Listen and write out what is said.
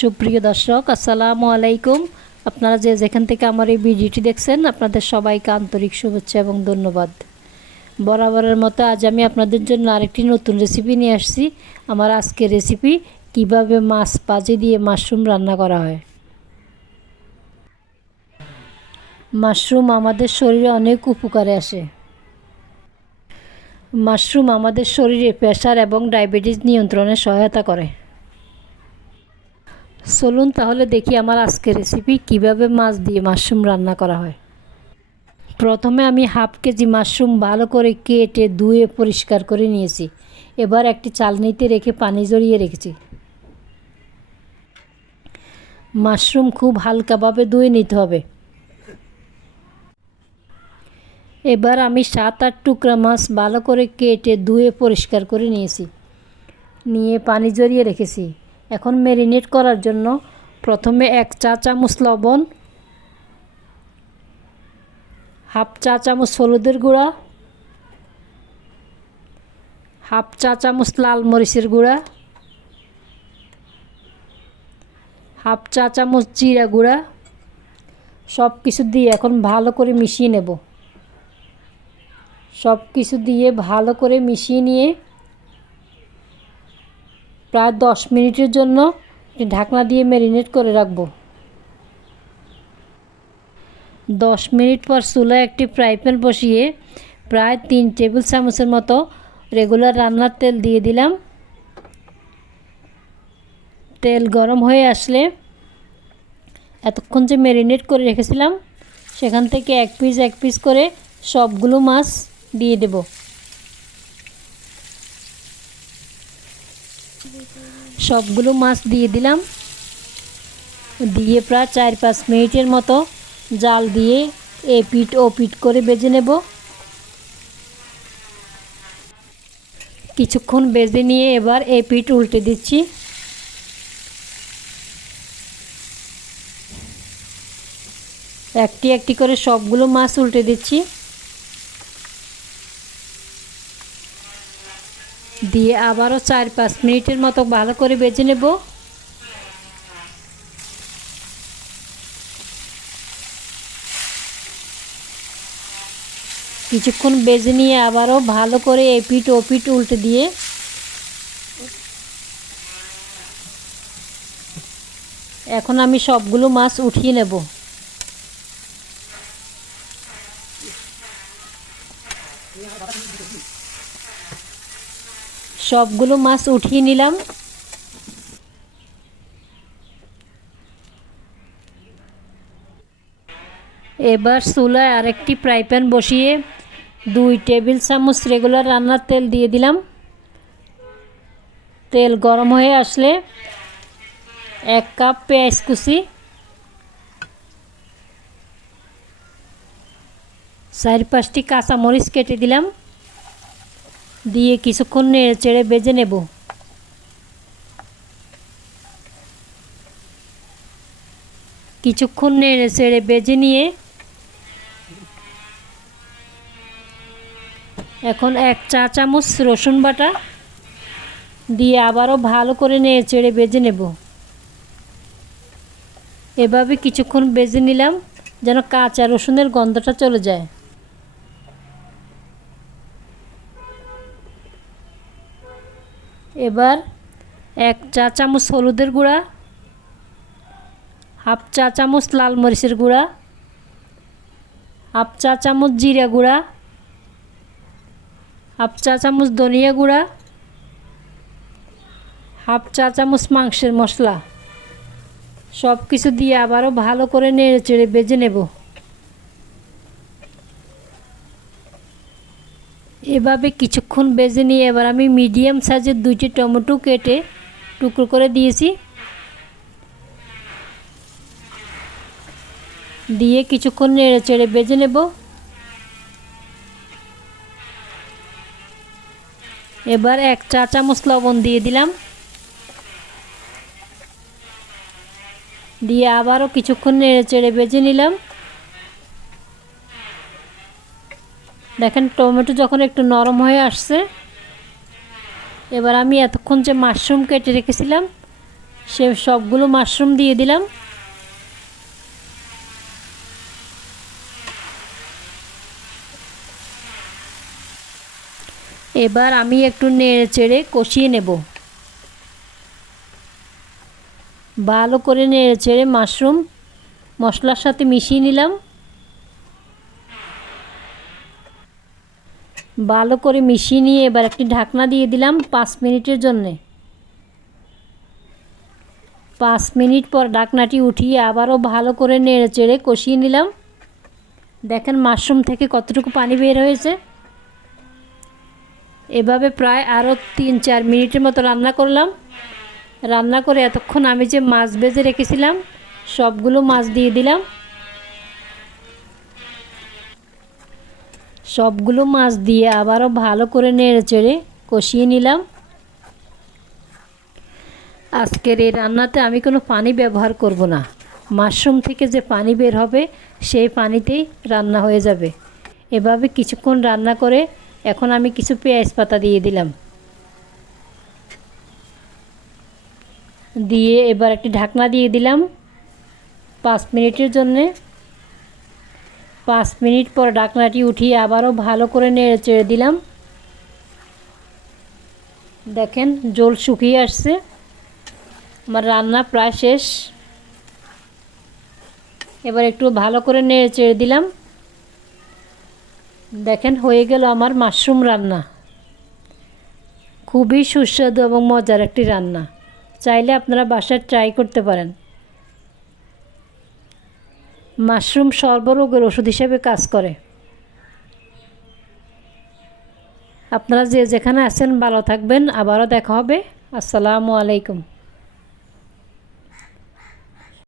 সুপ্রিয় দর্শক, আসসালামু আলাইকুম। আপনারা যে যেখান থেকে আমার এই ভিডিওটি দেখছেন, আপনাদের সবাইকে আন্তরিক শুভেচ্ছা এবং ধন্যবাদ। বরাবরের মতো আজ আমি আপনাদের জন্য আরেকটি নতুন রেসিপি নিয়ে আসছি। আমার আজকের রেসিপি কিভাবে মাছ ভাজি দিয়ে মাশরুম রান্না করা হয়। মাশরুম আমাদের শরীরে অনেক উপকারে আসে। মাশরুম আমাদের শরীরে প্রেশার এবং ডায়াবেটিস নিয়ন্ত্রণে সহায়তা করে। চলুন তাহলে দেখি আমার আজকের রেসিপি কিভাবে মাছ দিয়ে মাশরুম রান্না করা হয়। প্রথমে আমি হাফ কেজি মাশরুম ভালো করে কেটে ধুয়ে পরিষ্কার করে নিয়েছি। এবার একটি চালনিতে রেখে পানি ঝরিয়ে রেখেছি। মাশরুম খুব হালকাভাবে ধুয়ে নিতে হবে। এবার আমি 7-8 টুকরা মাছ ভালো করে কেটে ধুয়ে পরিষ্কার করে নিয়ে পানি ঝরিয়ে রেখেছি। এখন ম্যারিনেট করার জন্য প্রথমে 1 চা চামচ লবণ, হাফ চা চামচ হলুদের গুঁড়া, হাফ চা চামচ লাল মরিচের গুঁড়া, হাফ চা চামচ জিরা গুঁড়া সব কিছু দিয়ে এখন ভালো করে মিশিয়ে নেব। সব কিছু দিয়ে ভালো করে মিশিয়ে নিয়ে প্রায় 10 মিনিটের জন্য ঢাকনা দিয়ে ম্যারিনেট করে রাখব। 10 মিনিট পর চুলায় একটি ফ্রাই প্যান বসিয়ে প্রায় 3 টেবিল চামচের মতো রেগুলার রান্নার তেল দিয়ে দিলাম। তেল গরম হয়ে আসলে এতক্ষণ যে ম্যারিনেট করে রেখেছিলাম সেখান থেকে এক পিস করে সবগুলো মাছ দিয়ে দেব। সবগুলো মাছ দিয়ে দিলাম। দিয়ে প্রায় 4-5 মিনিটের মতো জাল দিয়ে এপিট ওপিট করে ভেজে নেব। কিছুক্ষণ ভেজে নিয়ে এবার এপিট উল্টে দিচ্ছি। একটি করে সবগুলো মাছ উল্টে দিচ্ছি। দিয়ে আবারও 4-5 মিনিটের মতো ভালো করে ভেজে নেব। কিছুক্ষণ ভেজে নিয়ে আবারও ভালো করে এপিট ওপিট উল্টে দিয়ে এখন আমি সবগুলো মাছ উঠিয়ে নেব। সবগুলো মাছ উঠিয়ে নিলাম। এবার চুলায় আরেকটি ফ্রাই প্যান বসিয়ে 2 টেবিল চামচ রেগুলার রান্নার তেল দিয়ে দিলাম। তেল গরম হয়ে আসলে 1 কাপ পেঁয়াজ কুচি, 4-5টি কাঁচামরিচ কেটে দিলাম। দিয়ে কিছুক্ষণ নেড়ে চেড়ে ভেজে নেব। কিছুক্ষণ নেড়ে চেড়ে ভেজে নিয়ে এখন 1 চা চামচ রসুন বাটা দিয়ে আবারও ভালো করে নেড়ে চেড়ে ভেজে নেব। এভাবে কিছুক্ষণ ভেজে নিলাম যেন কাঁচা রসুনের গন্ধটা চলে যায়। এবার 1 চা চামচ হলুদের গুঁড়া, হাফ চা চামচ লাল মরিচের গুঁড়া, হাফ চা চামচ জিরা গুঁড়া, হাফ চা চামচ ধনিয়া গুঁড়া, হাফ চা চামচ মাংসের মশলা সব কিছু দিয়ে আবারও ভালো করে নেড়ে চেড়ে ভেজে নেব। এভাবে কিছুক্ষণ ভেজে নিয়ে এবার আমি মিডিয়াম সাইজের 2টি টমেটো কেটে টুকরো করে দিয়েছি। দিয়ে কিছুক্ষণ নেড়ে চেড়ে ভেজে নেব। এবার 1 চা চামচ লবণ দিয়ে দিলাম। দিয়ে আবারও কিছুক্ষণ নেড়ে চেড়ে ভেজে নিলাম। দেখেন টমেটো যখন একটু নরম হয়ে আসছে, এবার আমি এতক্ষণ যে মাশরুম কেটে রেখেছিলাম সে সবগুলো মাশরুম দিয়ে দিলাম। এবার আমি একটু নেড়ে চেড়ে কষিয়ে নেব। ভালো করে নেড়ে চেড়ে মাশরুম মশলার সাথে মিশিয়ে নিলাম। ভালো করে মিশিয়ে নিয়ে এবার একটি ঢাকনা দিয়ে দিলাম 5 মিনিটের জন্যে। 5 মিনিট পর ঢাকনাটি উঠিয়ে আবারও ভালো করে নেড়ে চেড়ে কষিয়ে নিলাম। দেখেন মাশরুম থেকে কতটুকু পানি বের হয়েছে। এভাবে প্রায় আরও 3-4 মিনিটের মতো রান্না করলাম। রান্না করে এতক্ষণ আমি যে মাছ ভেজে রেখেছিলাম সবগুলো মাছ দিয়ে দিলাম। সবগুলো মাছ দিয়ে আবারও ভালো করে নেড়ে চেড়ে কষিয়ে নিলাম। আজকের এই রান্নাতে আমি কোনো পানি ব্যবহার করব না। মাশরুম থেকে যে পানি বের হবে সেই পানিতেই রান্না হয়ে যাবে। এভাবে কিছুক্ষণ রান্না করে এখন আমি কিছু পেঁয়াজ পাতা দিয়ে দিলাম। দিয়ে এবার একটি ঢাকনা দিয়ে দিলাম 5 মিনিটের জন্যে। 5 মিনিট পর ঢাকনাটি উঠিয়ে আবারও ভালো করে নেড়ে চেড়ে দিলাম। দেখেন জল শুকিয়ে আসছে। আমার রান্না প্রায় শেষ। এবার একটু ভালো করে নেড়ে চেড়ে দিলাম। দেখেন হয়ে গেল আমার মাশরুম রান্না। খুবই সুস্বাদু এবং মজার একটি রান্না। চাইলে আপনারা বাসায় ট্রাই করতে পারেন। মাশরুম সর্বরোগের ওষুধ হিসেবে কাজ করে। আপনারা যে যেখানে আছেন ভালো থাকবেন। আবারও দেখা হবে। আসসালামু আলাইকুম।